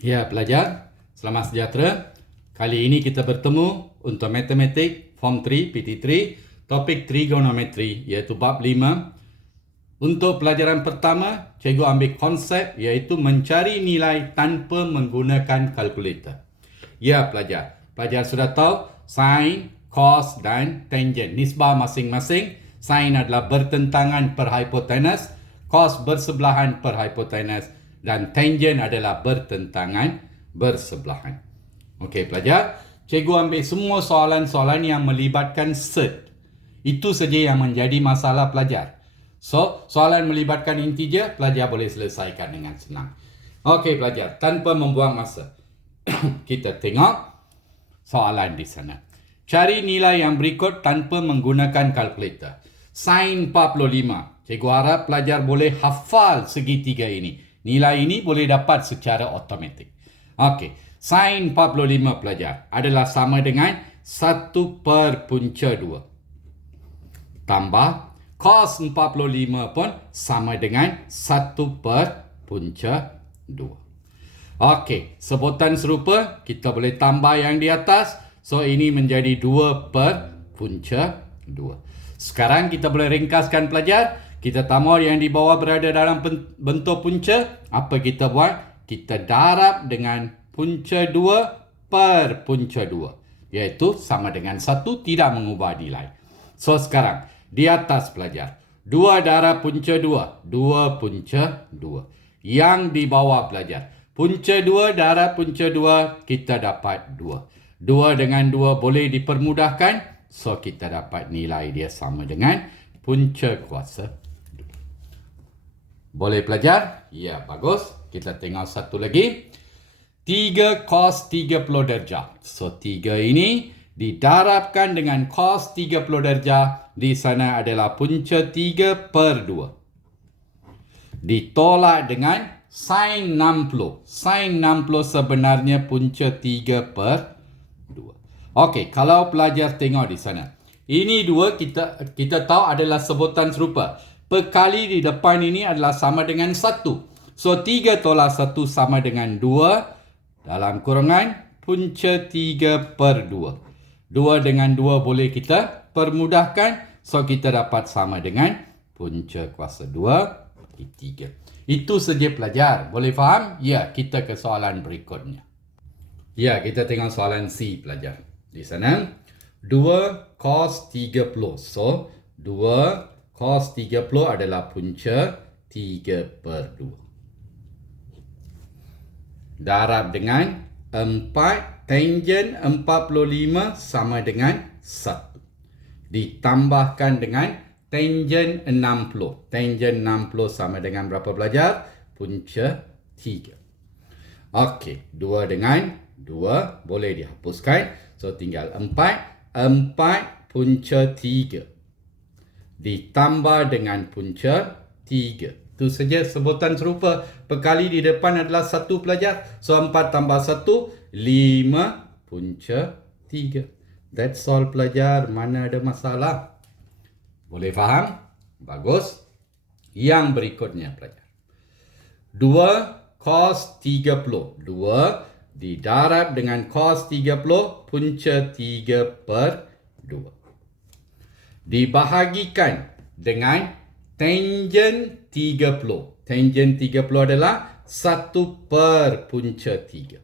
Ya, pelajar, selamat sejahtera. Kali ini kita bertemu untuk matematik Form 3 PT3, topik trigonometri iaitu bab 5. Untuk pelajaran pertama, cikgu ambil konsep iaitu mencari nilai tanpa menggunakan kalkulator. Ya, pelajar. Pelajar sudah tahu sin, cos dan tangent. Nisbah masing-masing. Sin adalah bertentangan per hipotenus, cos bersebelahan per hipotenus dan tangent adalah bertentangan bersebelahan. Okey, pelajar. Cikgu ambil semua soalan-soalan yang melibatkan set. Itu saja yang menjadi masalah pelajar. So, soalan melibatkan integer, pelajar boleh selesaikan dengan senang. Okey, pelajar. Tanpa membuang masa. Kita tengok soalan di sana. Cari nilai yang berikut tanpa menggunakan kalkulator. Sin 45. Cikgu harap pelajar boleh hafal segitiga ini. Nilai ini boleh dapat secara automatik. Okey. Sin 45 pelajar adalah sama dengan 1 per punca 2. Tambah cos 45 pun sama dengan 1 per punca 2. Okey, sebutan serupa kita boleh tambah yang di atas. So ini menjadi 2 per punca 2. Sekarang kita boleh ringkaskan pelajar. Kita tahu yang di bawah berada dalam bentuk punca. Apa kita buat? Kita darab dengan punca 2 per punca 2. Iaitu sama dengan 1, tidak mengubah nilai. So sekarang di atas pelajar, 2 darab punca 2, 2 punca 2. Yang di bawah pelajar, punca 2 darab punca 2, kita dapat 2. 2 dengan 2 boleh dipermudahkan, so kita dapat nilai dia sama dengan punca kuasa 2. Boleh pelajar? Ya, bagus. Kita tengok satu lagi. 3 cos 30 darjah. So 3 ini didarabkan dengan cos 30 darjah. Di sana adalah punca 3 per 2. Ditolak dengan sin 60. Sin 60 sebenarnya punca 3 per 2. Okey, kalau pelajar tengok di sana. Ini dua kita tahu adalah sebutan serupa. Perkali di depan ini adalah sama dengan 1. So 3 tolak 1 sama dengan 2. Dalam kurungan punca 3 per 2. 2 dengan 2 boleh kita permudahkan. So kita dapat sama dengan punca kuasa 2 per 3. Itu saja pelajar. Boleh faham? Ya, kita ke soalan berikutnya. Ya, kita tengok soalan C pelajar. Di sana 2 cos 30. So 2 cos 30 adalah punca 3 per 2. Darab dengan 4 tangent 45 sama dengan 1. Ditambahkan dengan tangent 60. Tangent 60 sama dengan berapa pelajar? Punca 3. Okey, 2 dengan 2 boleh dihapuskan. So tinggal 4. 4 punca 3. Ditambah dengan punca 3. Itu saja sebutan serupa. Perkali di depan adalah 1 pelajar. So 4 tambah 1, 5 punca 3. That's all pelajar. Mana ada masalah? Boleh faham? Bagus. Yang berikutnya pelajar. 2 cos 30. 2 didarab dengan cos 30 punca 3 per 2. Dibahagikan dengan tangent 30. Tangent 30 adalah 1 per punca 3.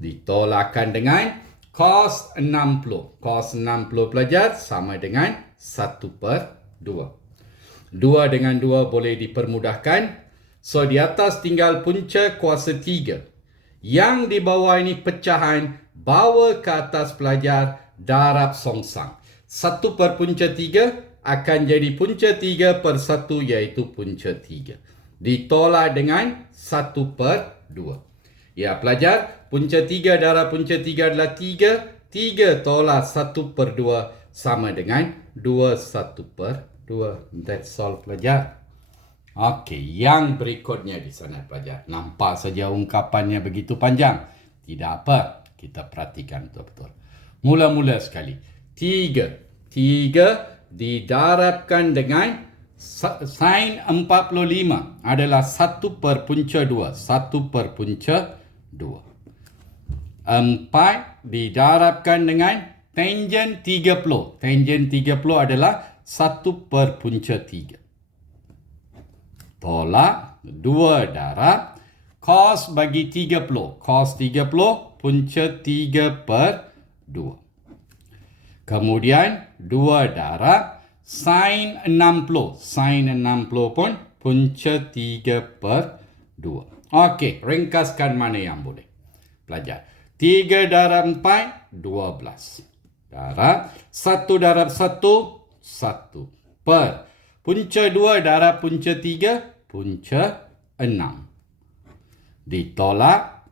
Ditolakkan dengan cos 60. Cos 60 pelajar sama dengan 1 per 2. 2 dengan 2 boleh dipermudahkan. So di atas tinggal punca kuasa 3. Yang di bawah ini pecahan, bawa ke atas pelajar, darab songsang. 1 per punca 3 akan jadi punca 3 per 1 iaitu punca 3. Ditolak dengan 1 per 2. Ya pelajar, punca 3 darab punca 3 adalah 3. 3 tolak 1 per 2 sama dengan 2 1 per 2. That's all pelajar. Okey, yang berikutnya di sana pelajar. Nampak saja ungkapannya begitu panjang. Tidak apa, kita perhatikan betul-betul. Mula-mula sekali. 3 didarabkan dengan Sin 45 adalah 1 per punca 2. 1 per punca 2. 4 didarabkan dengan tangent 30. Tangent 30 adalah 1 per punca 3. Tolak 2 darab cos bagi 30. Cos 30 punca 3 per 2. Kemudian 2 darab sin 60. Sin 60 pun punca 3 per 2. Okey, ringkaskan mana yang boleh. Pelajar. 3 darab 4, 12. Darab 1 darab 1, 1. Per. Punca 2 darab punca 3, punca 6. Ditolak.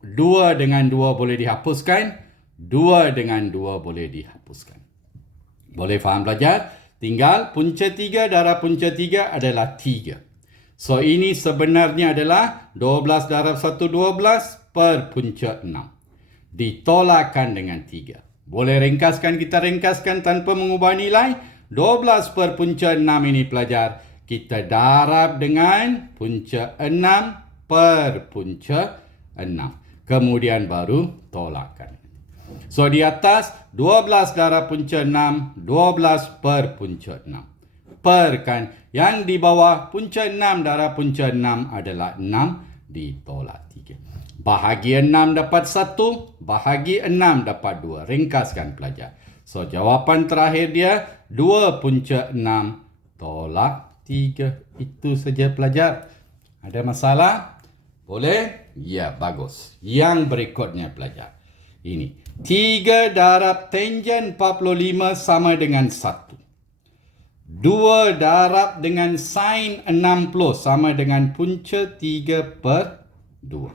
2 dengan 2 boleh dihapuskan. 2 dengan 2 boleh dihapuskan. Boleh faham pelajar? Tinggal punca 3 darab punca 3 adalah 3. So ini sebenarnya adalah 12 darab 1, 12 per punca 6. Ditolakkan dengan 3. Boleh ringkaskan, kita ringkaskan tanpa mengubah nilai. 12 per punca 6 ini pelajar. Kita darab dengan punca 6 per punca 6. Kemudian baru tolakkan. So di atas 12 darab punca 6, 12 per punca 6. Per kan. Yang di bawah punca 6 darab punca 6 adalah 6 ditolak 3. Bahagi 6 dapat 1, bahagi 6 dapat 2. Ringkaskan pelajar. So jawapan terakhir dia 2 punca 6 tolak 3. Itu saja pelajar. Ada masalah? Boleh? Ya, bagus. Yang berikutnya pelajar. Ini. 3 darab tangent 45 sama dengan 1. 2 darab dengan sin 60 sama dengan punca 3 per 2.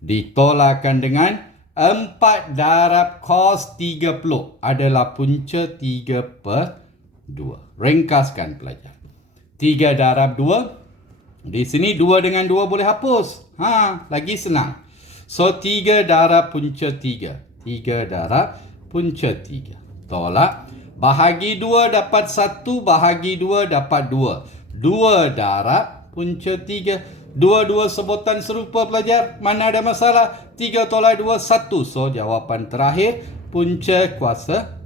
Ditolakkan dengan 4 darab cos 30 adalah punca 3 per 2. Ringkaskan pelajar. 3 darab 2. Di sini 2 dengan 2 boleh hapus. Lagi senang. So 3 darab punca 3. 3 darab punca 3. Tolak. Bahagi 2 dapat 1. Bahagi 2 dapat 2. 2 darab punca 3. Dua-dua sebutan serupa pelajar. Mana ada masalah? 3 tolak 2, 1. So jawapan terakhir punca kuasa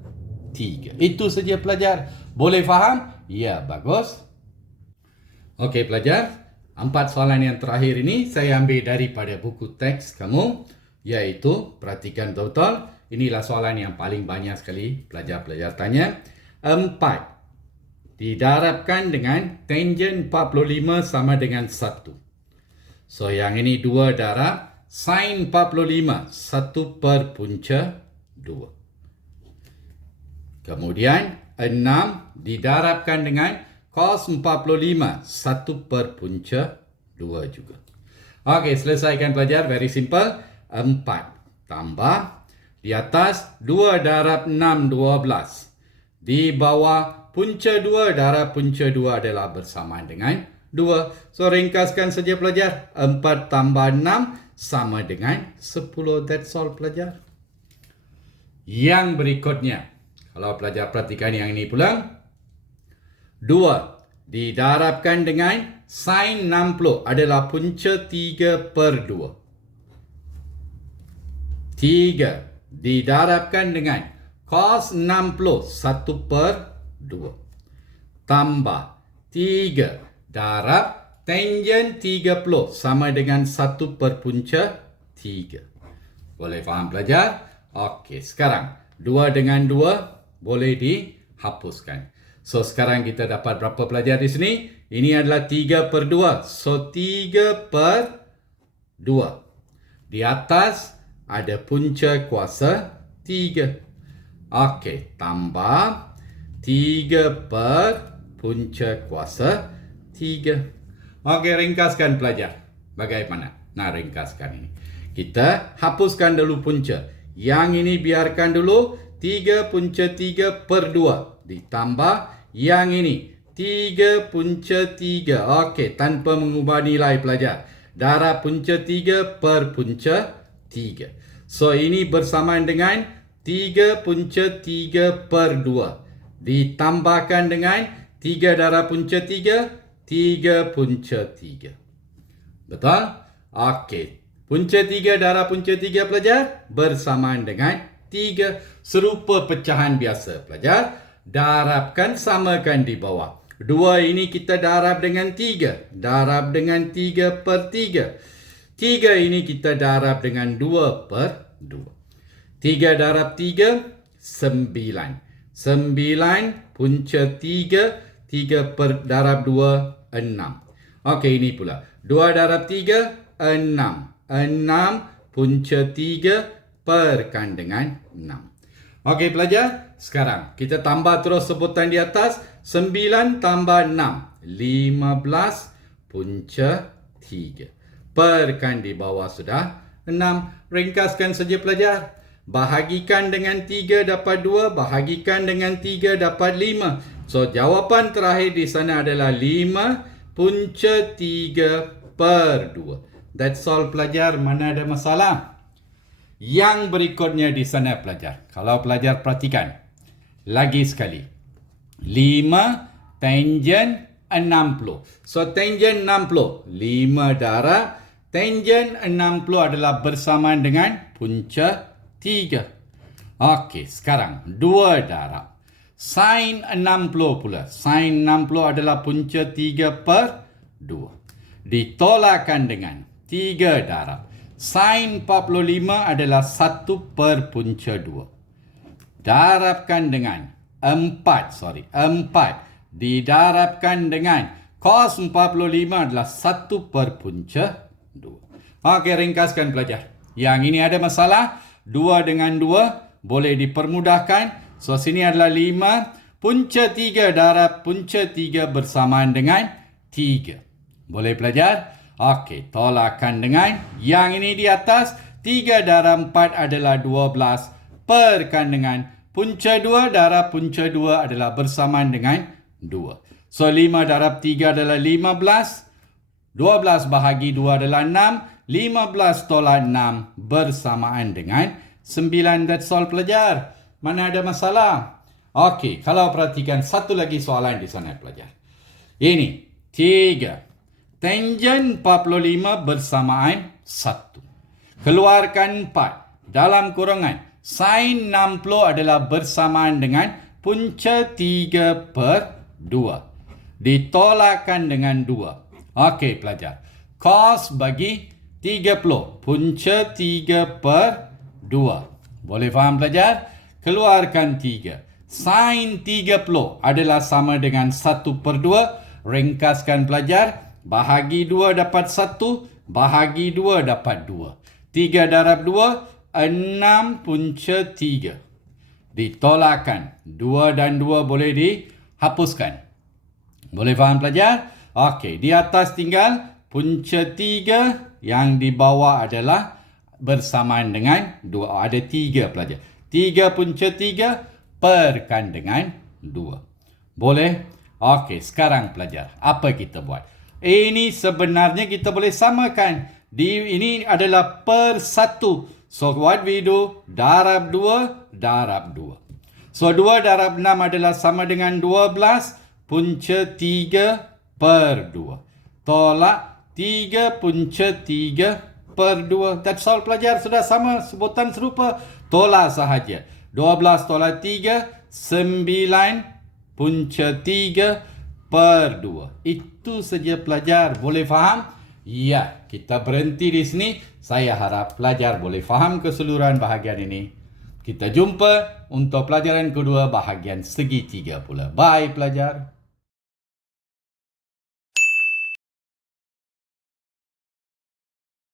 3. Itu saja pelajar. Boleh faham? Ya, bagus. Okey pelajar. 4 soalan yang terakhir ini saya ambil daripada buku teks kamu. Iaitu, perhatikan betul-betul, inilah soalan yang paling banyak sekali pelajar-pelajar tanya. 4. Didarabkan dengan tangent 45 sama dengan 1. So, yang ini 2 darab sin 45, 1 per punca 2. Kemudian, 6 didarabkan dengan cos 45, 1 per punca 2 juga. Okey, selesaikan pelajar. Very simple. 4 tambah di atas 2 darab 6, 12. Di bawah punca 2 darab punca 2 adalah bersamaan dengan 2. So ringkaskan saja pelajar. 4 tambah 6 sama dengan 10. That's all pelajar. Yang berikutnya, kalau pelajar perhatikan yang ini pula. 2 didarabkan dengan sin 60 adalah punca 3 per 2. 3 didarabkan dengan cos 60, 1 per 2. Tambah 3 darab tangent 30 sama dengan 1 per punca 3. Boleh faham pelajar? Okey, sekarang 2 dengan 2 boleh dihapuskan. So, sekarang kita dapat berapa pelajar di sini? Ini adalah 3 per 2. So, 3 per 2. Di atas ada punca kuasa 3. Okey, tambah 3 per punca kuasa 3. Okey, ringkaskan pelajar. Bagaimana? Ringkaskan ini. Kita hapuskan dulu punca. Yang ini biarkan dulu. 3 punca 3 per 2. Ditambah yang ini. 3 punca 3. Okey, tanpa mengubah nilai pelajar. Darab punca 3 per punca 3. So, ini bersamaan dengan 3 punca 3 per 2. Ditambahkan dengan 3 darab punca 3, 3 punca 3. Betul? Okey. Punca 3 darab punca 3 pelajar bersamaan dengan 3. Serupa pecahan biasa pelajar. Darabkan, samakan di bawah. 2 ini kita darab dengan 3. Darab dengan 3 per 3. 3 ini kita darab dengan 2 per 2. 3 darab 3, 9. 9 punca 3, 3 per darab 2, 6. Okey, ini pula. 2 darab 3, 6. 6 punca 3 perkan dengan 6. Okey pelajar, sekarang kita tambah terus sebutan di atas. 9 tambah 6, 15 punca 3. Perkan di bawah sudah 6. Ringkaskan saja pelajar. Bahagikan dengan 3 dapat 2, bahagikan dengan 3 dapat 5. So jawapan terakhir di sana adalah 5 punca 3 per 2. That's all pelajar, mana ada masalah? Yang berikutnya di sana pelajar. Kalau pelajar perhatikan. Lagi sekali. 5 tangent 60. So tangent 60. 5 darab. Tangent 60 adalah bersamaan dengan punca 3. Okey, sekarang 2 darab. Sin 60 pula. Sin 60 adalah punca 3 per 2. Ditolakkan dengan 3 darab. Sin 45 adalah 1 per punca 2. Darabkan dengan 4. Didarabkan dengan cos 45 adalah 1 per punca 2. Okey, ringkaskan pelajar. Yang ini ada masalah. 2 dengan 2 boleh dipermudahkan. So, sini adalah 5. Punca 3 darab punca 3 bersamaan dengan 3. Boleh pelajar? Okey, tolakkan dengan yang ini di atas. 3 darab 4 adalah 12. Perkan dengan punca 2 darab punca 2 adalah bersamaan dengan 2. So, 5 darab 3 adalah 15. 12 bahagi 2 adalah 6. 15 tolak 6 bersamaan dengan 9. That's all pelajar. Mana ada masalah? Okey, kalau perhatikan satu lagi soalan di sana pelajar. Ini 3. Tangent 45 bersamaan 1. Keluarkan 4. Dalam kurungan. Sin 60 adalah bersamaan dengan punca 3 per 2. Ditolakkan dengan 2. Okey pelajar. Cos bagi 30. Punca 3 per 2. Boleh faham pelajar? Keluarkan 3. Sin 30 adalah sama dengan 1 per 2. Ringkaskan pelajar. Bahagi 2 dapat 1. Bahagi 2 dapat 2. 3 darab 2. 6 punca 3. Ditolakkan. 2 dan 2 boleh dihapuskan. Boleh faham pelajar? Okey, di atas tinggal punca 3. Yang di bawah adalah bersamaan dengan 2. Ada 3 pelajar. 3 punca 3 perkan dengan 2. Boleh? Okey, sekarang pelajar. Apa kita buat? Ini sebenarnya kita boleh samakan. Ini adalah per 1. So, what we do? Darab 2, darab 2. So, 2 darab 6 adalah sama dengan 12 punca 3 per 2. Tolak 3 punca 3 per 2. That's all pelajar. Sudah sama sebutan serupa. Tolak sahaja. 12 tolak 3, 9 punca 3 per 2. Itu saja pelajar. Boleh faham? Ya, kita berhenti di sini. Saya harap pelajar boleh faham keseluruhan bahagian ini. Kita jumpa untuk pelajaran kedua bahagian segitiga pula. Bye pelajar.